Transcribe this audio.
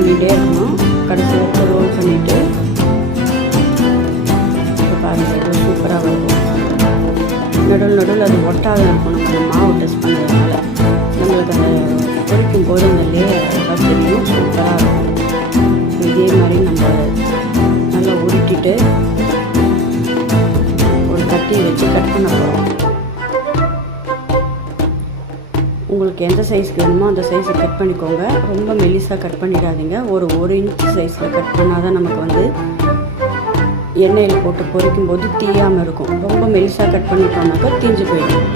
பண்ணிகிட்டே இருக்கணும். கடைசி வரைக்கும் ரோல் பண்ணிவிட்டு இப்போ பாருங்கள் இது சூப்பராக வருது. நடுவில் அது ஒட்டாத இருக்கும். நம்ம அந்த மாவு டெஸ்ட் பண்ணுறதுனால நம்மளுக்கு அந்த பொரிக்கும் போது அந்த லேயர் அழகாக தெரியும், சூப்பராக இருக்கும். இதே மாதிரி நம்ம நல்லா உருட்டிட்டு ஒரு கட்டியை வச்சு கட் பண்ண போகிறோம். உங்களுக்கு எந்த சைஸ்க்கு வேணுமோ அந்த சைஸை கட் பண்ணிக்கோங்க. ரொம்ப மெலிசாக கட் பண்ணிடாதீங்க. ஒரு இன்ச் சைஸில் கட் பண்ணால் தான் நமக்கு வந்து எண்ணெயில் போட்டு பொரிக்கும் போது தீயாமல் இருக்கும். ரொம்ப மெலிசாக கட் பண்ணிட்டோம்னாக்கா தீஞ்சு போயிடும்.